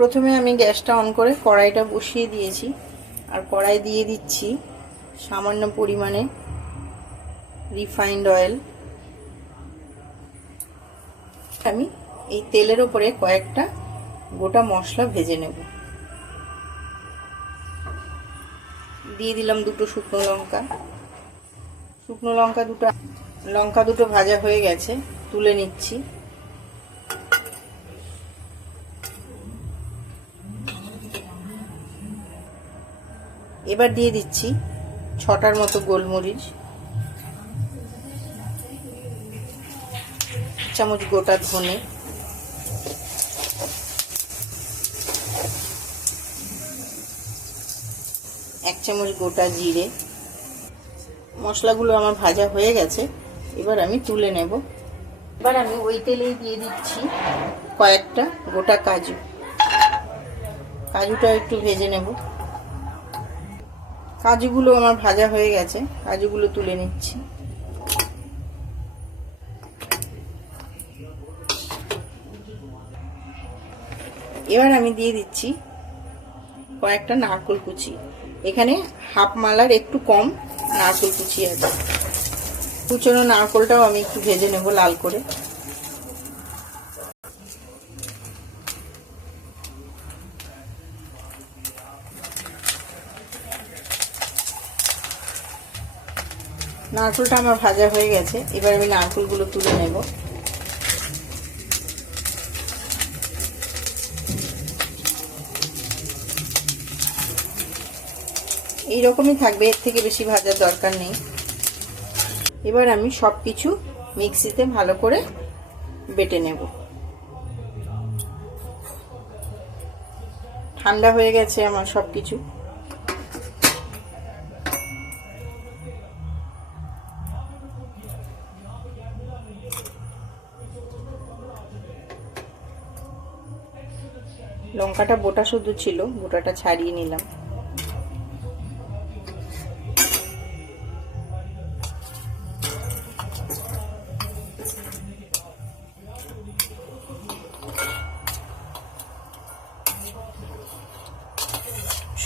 প্রথমে আমি গ্যাসটা অন করে কড়াইটা বসিয়ে দিয়েছি, আর কড়াই দিয়ে দিচ্ছি সামান্য পরিমাণে রিফাইন্ড অয়েল। আমি এই তেলের উপরে কয়েকটা গোটা মশলা ভেজে নেব। দিয়ে দিলাম দুটো শুকনো লঙ্কা। লঙ্কা দুটো ভাজা হয়ে গেছে, তুলে নিচ্ছি। এবার দিয়ে দিচ্ছি 6টার মতো গোলমরিচ, 1 চামচ গোটা ধনে, 1 চামচ গোটা জিরে। মশলাগুলো আমার ভাজা হয়ে গেছে, এবার আমি তুলে নেব। এবার আমি ওই তেলেই দিয়ে দিচ্ছি কয়েকটা গোটা কাজু। কাজুটা একটু ভেজে নেব। কাজুগুলো আমার ভাজা হয়ে গেছে, কাজুগুলো তুলে নিচ্ছি। এবার আমি দিয়ে দিচ্ছি কয়েকটা নারকেল কুচি। এখানে হাফ মালার একটু কম নারকেল কুচি আছে। কুচনো নারকেলটাও আমি একটু ভেজে নেব লাল করে। নারকেলটা আমার ভাজা হয়ে গেছে, এবার আমি নারকেলগুলো তুলে নেব। এইরকমই থাকবে, এর থেকে বেশি ভাজার দরকার নেই। এবার আমি সবকিছু মিক্সিতে ভালো করে বেটে নেব। ঠান্ডা হয়ে গেছে আমার সবকিছু। লঙ্কাটা বোটা শুদ্ধ ছিল, বোটাটা ছাড়িয়ে নিলাম।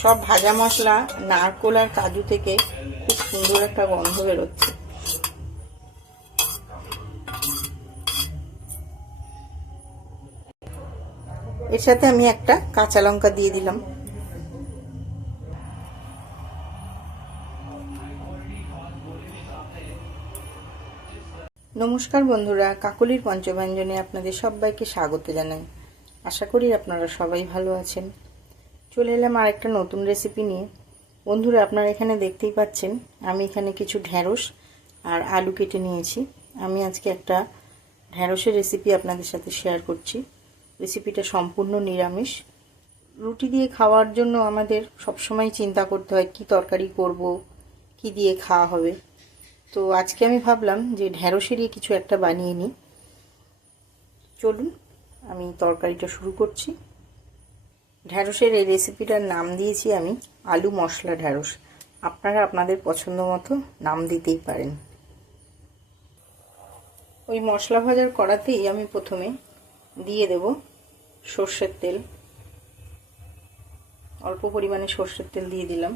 সব ভাজা মশলা নারকেল আর কাজু থেকে খুব সুন্দর একটা গন্ধ বেরোচ্ছে। এর সাথে আমি একটা কাঁচা লঙ্কা দিয়ে দিলাম। নমস্কার বন্ধুরা, কাকলির পঞ্চব্যঞ্জনে আপনাদের সবাইকে স্বাগত জানাই। আশা করি আপনারা সবাই ভালো আছেন। চলে এলাম আর একটা নতুন রেসিপি নিয়ে। বন্ধুরা, আপনারা এখানে দেখতেই পাচ্ছেন আমি এখানে কিছু ঢ্যাঁড়স আর আলু কেটে নিয়েছি। আমি আজকে একটা ঢ্যাঁড়সের রেসিপি আপনাদের সাথে শেয়ার করছি। রেসিপিটা সম্পূর্ণ নিরামিষ। রুটি দিয়ে খাওয়ার জন্য আমাদের সবসময় চিন্তা করতে হয় কি তরকারি করব, কি দিয়ে খাওয়া হবে। তো আজকে আমি ভাবলাম যে ঢ্যাঁড়সেরই কিছু একটা বানিয়ে নিই। চলুন আমি তরকারিটা শুরু করছি। ঢ্যাঁড়সের এই রেসিপিটার নাম দিয়েছি আমি আলু মশলা ঢ্যাঁড়স। আপনারা আপনাদের পছন্দ মতো নাম দিতেই পারেন। ওই মশলা ভাজার কড়াতেই আমি প্রথমে দিয়ে দেব সর্ষের তেল। অল্প পরিমাণে সর্ষের তেল দিয়ে দিলাম।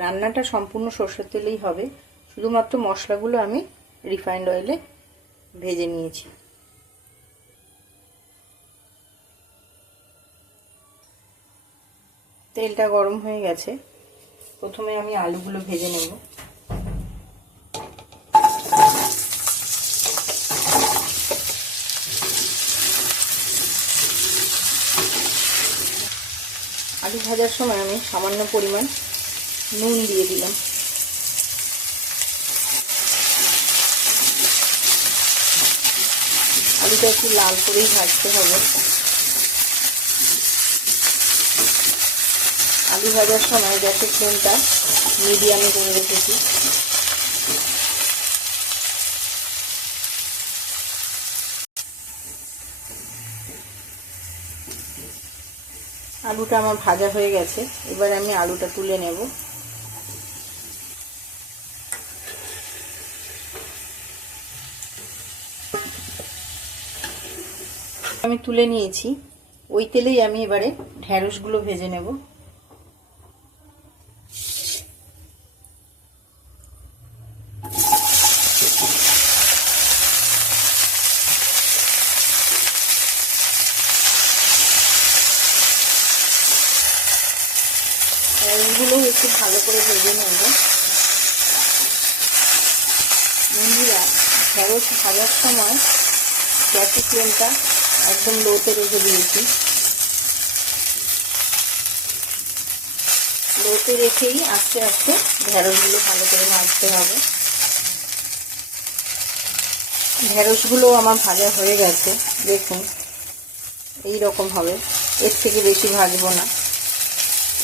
রান্নাটা সম্পূর্ণ সর্ষের তেলেই হবে, শুধুমাত্র মশলাগুলো আমি রিফাইন্ড অয়েলে ভেজে নিয়েছি। তেলটা গরম হয়ে গেছে, প্রথমে আমি আলুগুলো ভেজে নেব। আলু ভাজার সময় আমি সামান্য পরিমাণ নুন দিয়ে দিলাম। আলুটা একটু লাল করেই ভাজতে হবে। আলু ভাজার সময় গ্যাসের ফ্লেমটা মিডিয়ামে করে রেখেছি। আলুটা আমার ভাজা হয়ে গেছে, এবার আমি আলুটা তুলে নেব। আমি তুলে নিয়েছি। ওই তেলেই আমি এবারে ঢ্যাঁড়সগুলো ভেজে নেব। ঢ্যাঁড়সগুলো একটু ভালো করে ভেজে নেব। বন্ধুরা, ঢ্যাঁড়স ভাজার সময় গ্যাসের ফ্লেমটা একদম লোতে রেখে দিয়েছি। লোতে রেখেই আস্তে আস্তে ঢ্যাঁড়সগুলো ভালো করে ভাজতে হবে। ঢ্যাঁড়সগুলো আমার ভাজা হয়ে গেছে, দেখুন এই রকম হবে, এর থেকে বেশি ভাজবো না।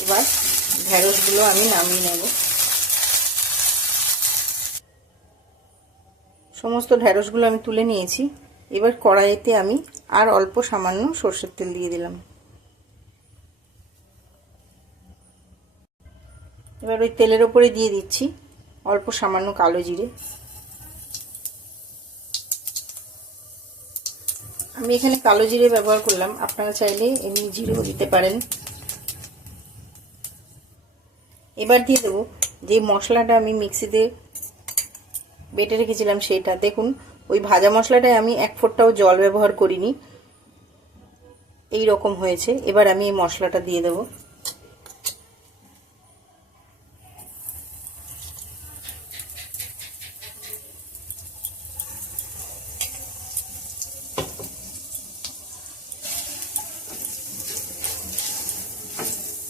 এবার ঢ্যাঁড়সগুলো আমি নামিয়ে নেব। সমস্ত ঢ্যাঁড়সগুলো আমি তুলে নিয়েছি। এবার কড়াইতে আমি আর অল্প সামান্য সরষের তেল দিয়ে দিলাম। এবার ওই তেলের ওপরে দিয়ে দিচ্ছি অল্প সামান্য কালো জিরে। আমি এখানে কালো জিরে ব্যবহার করলাম, আপনারা চাইলে এমনি জিরেও দিতে পারেন। এবার দিয়ে দেবো যে মশলাটা আমি মিক্সিতে বেটে রেখেছিলাম সেইটা। দেখুন ওই ভাজা মশলাটায় আমি এক ফোঁটাও জল ব্যবহার করিনি, এই রকম হয়েছে। এবার আমি এই মশলাটা দিয়ে দেব।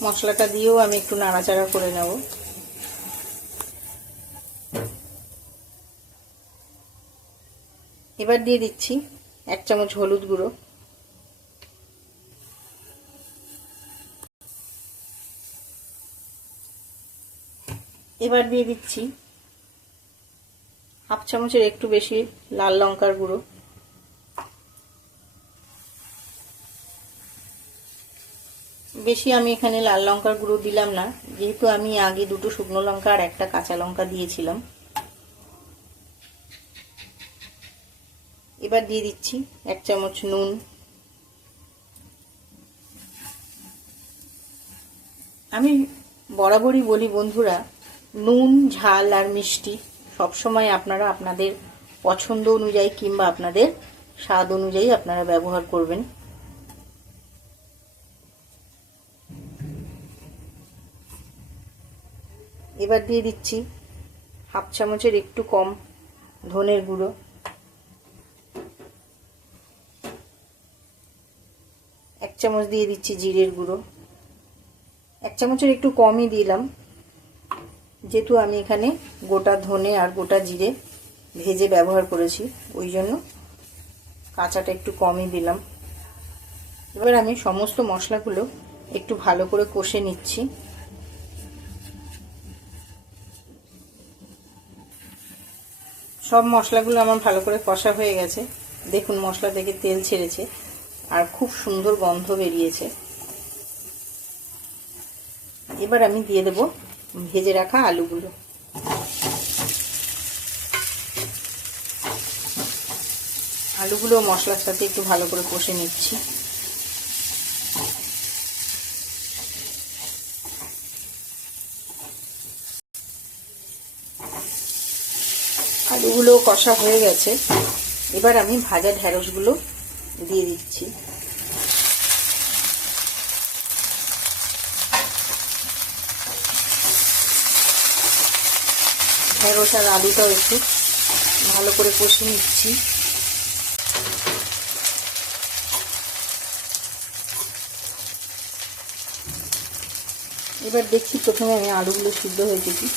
মশলাটা দিয়েও আমি একটু নাড়াচাড়া করে নেব। এবার দিয়ে দিচ্ছি 1 চামচ হলুদ গুঁড়ো, এবার দিয়ে দিচ্ছি 1/2 চামচের একটু বেশি লাল লঙ্কার গুঁড়ো, বেশি আমি এখানে লাল লঙ্কার গুঁড়ো দিলাম না, যেহেতু আমি আগে 2টো শুকনো লঙ্কা আর 1টা কাঁচা লঙ্কা দিয়েছিলাম। এবার দিয়ে দিচ্ছি 1 চামচ নুন, আমি বরাবরই বলি বন্ধুরা, নুন, ঝাল আর মিষ্টি সবসময় আপনারা আপনাদের পছন্দ অনুযায়ী কিংবা আপনাদের স্বাদ অনুযায়ী আপনারা ব্যবহার করবেন। এবার দিয়ে দিচ্ছি 1/2 চামচের একটু কম ধনের গুঁড়ো, 1 চামচ দিয়ে দিচ্ছি জিরের গুঁড়ো। 1 চামচের একটু কমই দিলাম, যেহেতু আমি এখানে গোটা ধনে আর গোটা জিরে ভেজে ব্যবহার করেছি, ওই জন্য কাঁচাটা একটু কমই দিলাম। এবার আমি সমস্ত মশলাগুলো একটু ভালো করে কষে নিচ্ছি। সব মশলাগুলো আমার ভালো করে কষা হয়ে গেছে, দেখুন মশলা থেকে তেল ছেড়েছে আর খুব সুন্দর গন্ধ বেরিয়েছে। এবার আমি দিয়ে দেব ভেজে রাখা আলুগুলো। আলুগুলো মশলার সাথে একটু ভালো করে কষে নিচ্ছি। আলুগুলো কষা হয়ে গেছে, এবার আমি ভাজা ঢ্যাঁড়সগুলো দিয়ে দিচ্ছি। ঢ্যাঁড়স আর আলুটাও একটু ভালো করে কষে নিচ্ছি। এবার দেখছি প্রথমে আমি আলুগুলো সিদ্ধ হয়েছে কি।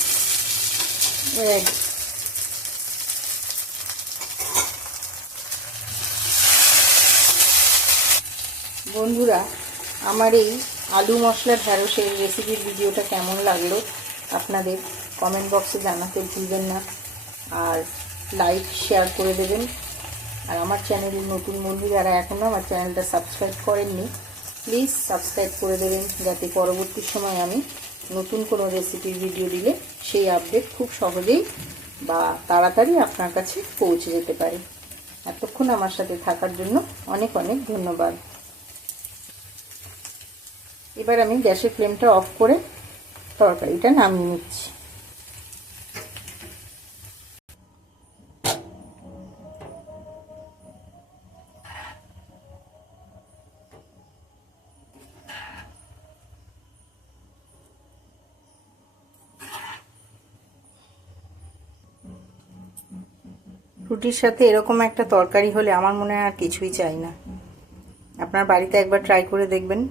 বন্ধুরা, আমার এই আলু মশলা ঢ্যাঁড়সের রেসিপির ভিডিওটা কেমন লাগলো আপনাদের কমেন্ট বক্সে জানাতে ভুলবেন না, আর লাইক শেয়ার করে দেবেন। আর আমার চ্যানেলের নতুন বন্ধু যারা এখনও আমার চ্যানেলটা সাবস্ক্রাইব করেননি, প্লিজ সাবস্ক্রাইব করে দেবেন, যাতে পরবর্তী সময় আমি নতুন কোনো রেসিপির ভিডিও দিলে সেই আপডেট খুব সহজেই বা তাড়াতাড়ি আপনার কাছে পৌঁছে যেতে পারে। এতক্ষণ আমার সাথে থাকার জন্য অনেক অনেক ধন্যবাদ। এবার আমি গ্যাসের ফ্লেমটা অফ করে তরকারিটা নামিয়ে নিচ্ছি। রুটির সাথে এরকম একটা তরকারি হলে আমার মনে হয় আর কিছুই চাই না। আপনার বাড়িতে একবার ট্রাই করে দেখবেন।